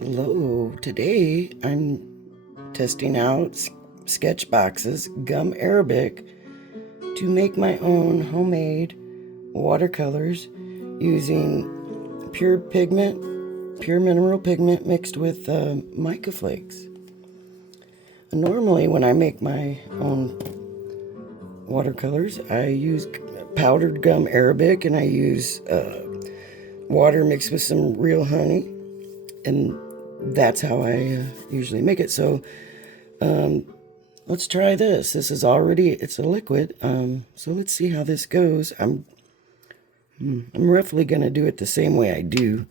Hello, today I'm testing out Sketchbox's Gum Arabic to make my own homemade watercolors using pure mineral pigment mixed with mica flakes. Normally when I make my own watercolors, I use powdered gum Arabic and I use water mixed with some real honey, and that's how I usually make it. So let's try this. It's a liquid, so let's see how this goes. I'm roughly going to do it the same way I do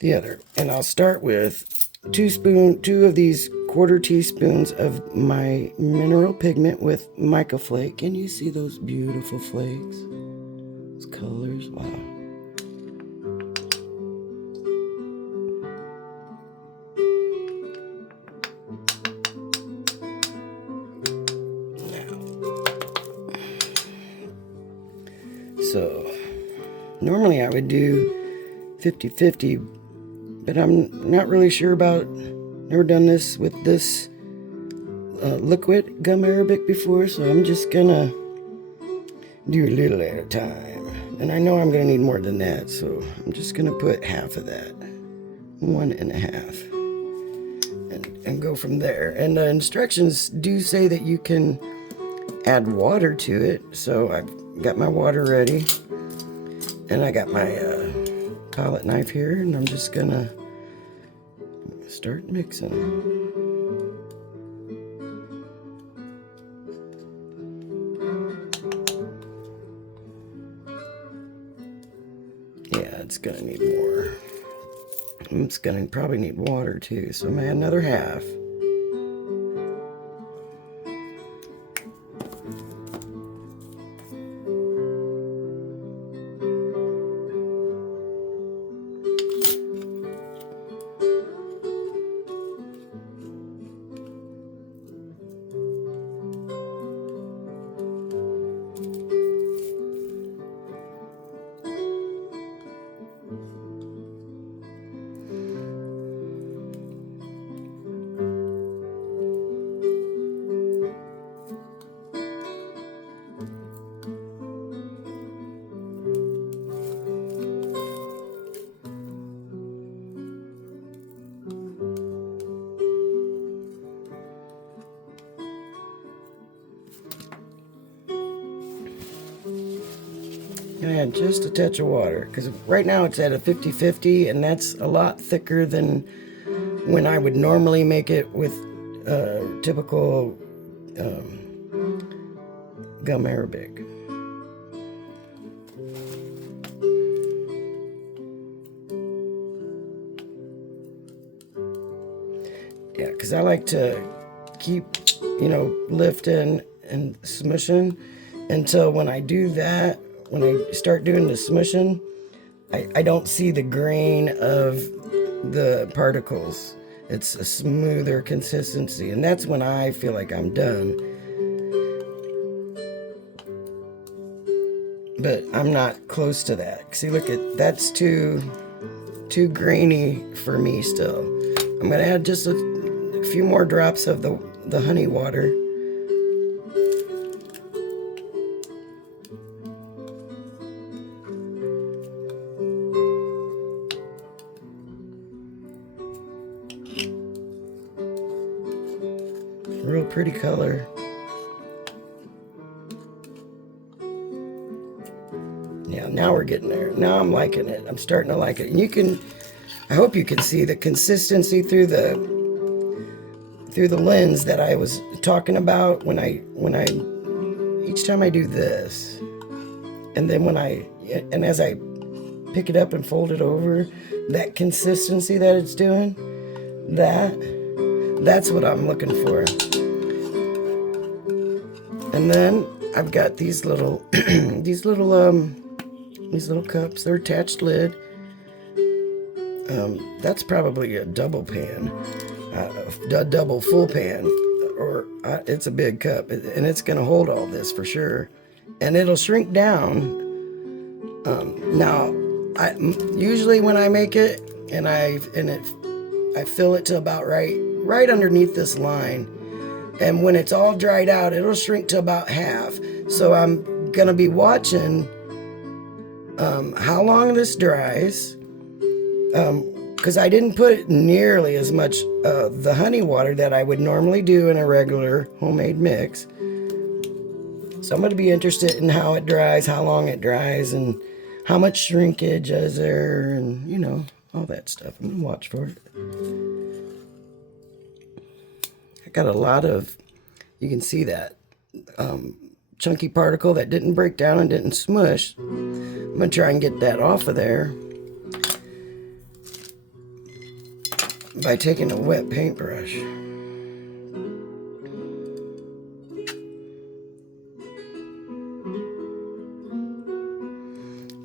the other, and I'll start with two of these quarter teaspoons of my mineral pigment with mica flake. Can you see those beautiful flakes? Those colors, wow. So normally I would do 50-50, but I'm not really sure about, never done this with this liquid gum Arabic before, so I'm just gonna do a little at a time. And I know I'm gonna need more than that, so I'm just gonna put half of that, 1.5, and go from there. And the instructions do say that you can add water to it, so I've got my water ready, and I got my palette knife here, and I'm just gonna start mixing. Yeah, it's gonna need more. It's gonna probably need water too, so I'm gonna add another half. Gonna add just a touch of water, because right now it's at a 50-50, and that's a lot thicker than when I would normally make it with typical gum Arabic. Yeah, because I like to keep, lifting and smushing until when I do that, when I start doing the smushing, I don't see the grain of the particles. It's a smoother consistency, and that's when I feel like I'm done. But I'm not close to that. See, look at that's too grainy for me still. I'm gonna add just a few more drops of the honey water. Real pretty color. Yeah, now we're getting there. Now I'm liking it. I'm starting to like it. And I hope you can see the consistency through the lens that I was talking about when I each time I do this, and then as I pick it up and fold it over, that consistency that it's doing, that's what I'm looking for. And then I've got these little these little cups. They're attached lid. That's probably a double pan, a double full pan, or it's a big cup, and it's gonna hold all this for sure, and it'll shrink down. Now Usually when I make it, and I fill it to about right underneath this line. And when it's all dried out, it'll shrink to about half. So I'm gonna be watching how long this dries, because I didn't put nearly as much the honey water that I would normally do in a regular homemade mix. So I'm going to be interested in how it dries, how long it dries, and how much shrinkage is there, and you know, all that stuff. I'm going to watch for it. I got a lot of, you can see that chunky particle that didn't break down and didn't smush. I'm going to try and get that off of there by taking a wet paintbrush.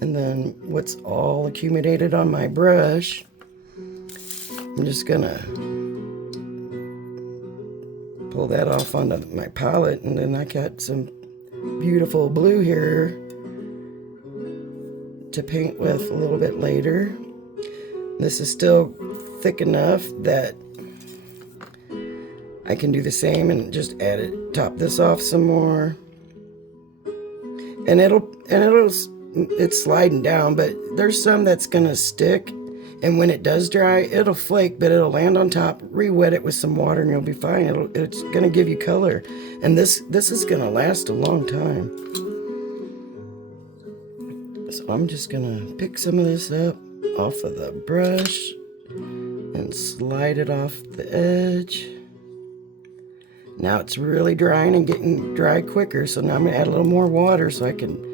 And then what's all accumulated on my brush, I'm just gonna pull that off onto my palette, and then I got some beautiful blue here to paint with a little bit later. This is still thick enough that I can do the same and just add it, top this off some more. And it's sliding down, but there's some that's gonna stick, and when it does dry, it'll flake, but it'll land on top. Re-wet it with some water and you'll be fine. It's gonna give you color, and this is gonna last a long time. So I'm just gonna pick some of this up off of the brush and slide it off the edge. Now it's really drying and getting dry quicker, so now I'm gonna add a little more water so I can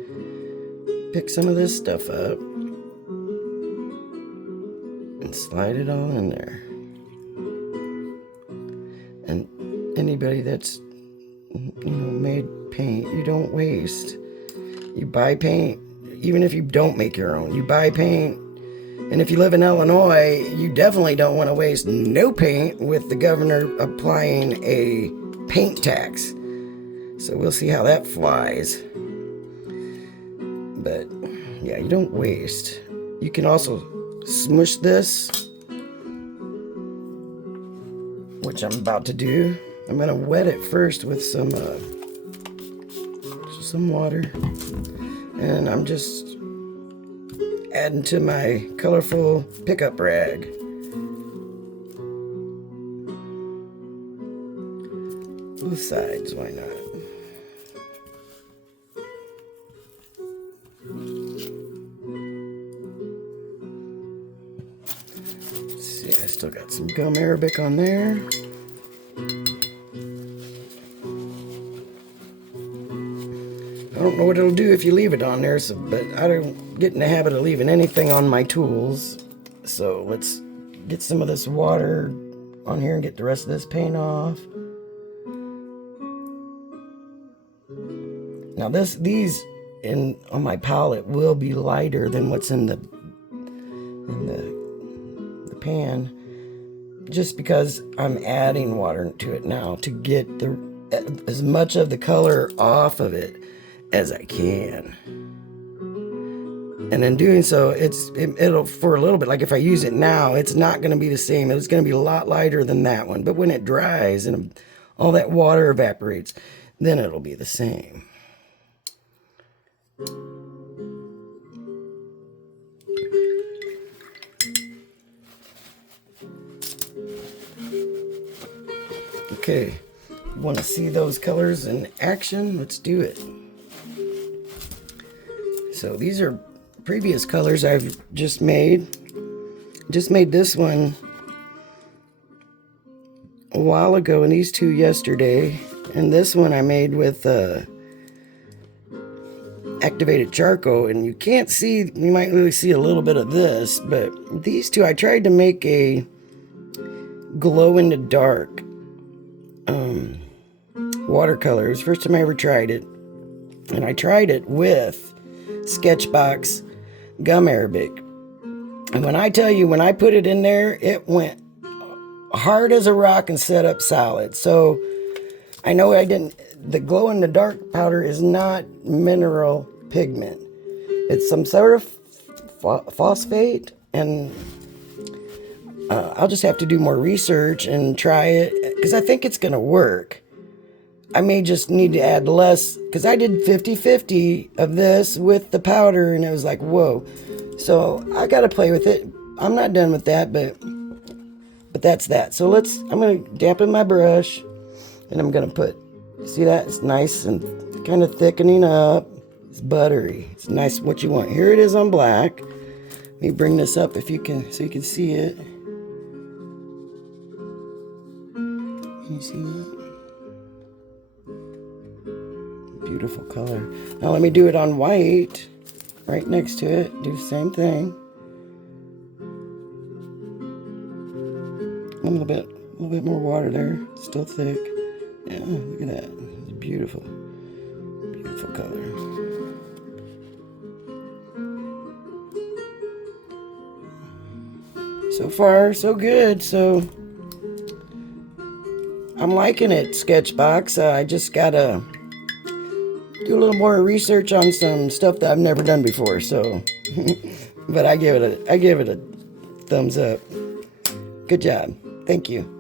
pick some of this stuff up and slide it all in there. And anybody that's, made paint, you don't waste. You buy paint, even if you don't make your own, you buy paint. And if you live in Illinois, you definitely don't want to waste no paint with the governor applying a paint tax. So we'll see how that flies. But yeah, you don't waste. You can also smush this, which I'm about to do. I'm gonna wet it first with some water, and I'm just adding to my colorful pickup rag. Both sides, why not? I still got some gum Arabic on there. I don't know what it'll do if you leave it on there, but I don't get in the habit of leaving anything on my tools. So let's get some of this water on here and get the rest of this paint off. Now these on my palette will be lighter than what's in the pan, just because I'm adding water to it now to get as much of the color off of it as I can. And in doing so, it'll for a little bit, like if I use it now, it's not going to be the same. It's going to be a lot lighter than that one. But when it dries and all that water evaporates, then it'll be the same. Okay, want to see those colors in action? Let's do it. So these are previous colors I've just made. Just made this one a while ago and these two yesterday. And this one I made with activated charcoal. And you can't see, you might really see a little bit of this, but these two I tried to make a glow in the dark watercolors. First time I ever tried it. And I tried it with Sketchbox Gum Arabic. And when I tell you, when I put it in there, it went hard as a rock and set up solid. So I know the glow in the dark powder is not mineral pigment. It's some sort of phosphate, and I'll just have to do more research and try it, because I think it's going to work. I may just need to add less, because I did 50-50 of this with the powder, and it was like, whoa. So I got to play with it. I'm not done with that, but that's that. So I'm going to dampen my brush, and I'm going to put, see that? It's nice and kind of thickening up. It's buttery. It's nice, what you want. Here it is on black. Let me bring this up if you can, so you can see it. Can you see that? Beautiful color. Now let me do it on white, right next to it. Do the same thing. A little bit more water there. Still thick. Yeah, look at that. It's beautiful. Beautiful color. So far, so good. So I'm liking it, Sketchbox. I just gotta do a little more research on some stuff that I've never done before. So, but I give it a thumbs up. Good job. Thank you.